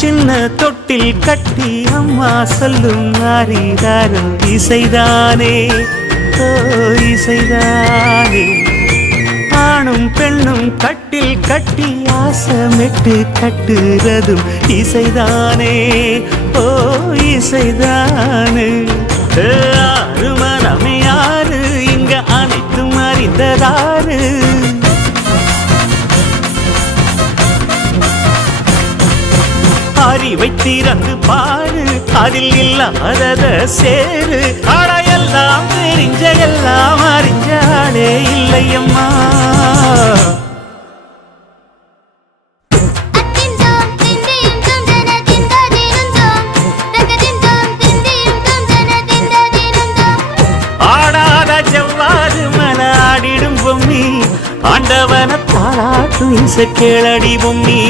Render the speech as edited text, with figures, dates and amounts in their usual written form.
சின்ன தொட்டில் கட்டி அம்மா சொல்லும் ஆரிராரோ இசைதானே ஓ இசைதானே. ஆணும் பெண்ணும் கட்டில் கட்டி ஆசமிட்டு கட்டுறதும் இசைதானே ஓ இசைதானே. ஆறு மனமே யாரு இங்க அனைத்தும் அறிந்ததாரு. அறிவை திறந்து பாரு அதில் இல்லாதத சேரு. அடையெல்லாம் தெரிஞ்ச எல்லாம் அறிஞ்சாலே இல்லையம்மா. ஆடாத ஜவ்வாது மன ஆடிடும் பொம்மி ஆண்டவன பாராட்டும் இசை கேளடி பொம்மி.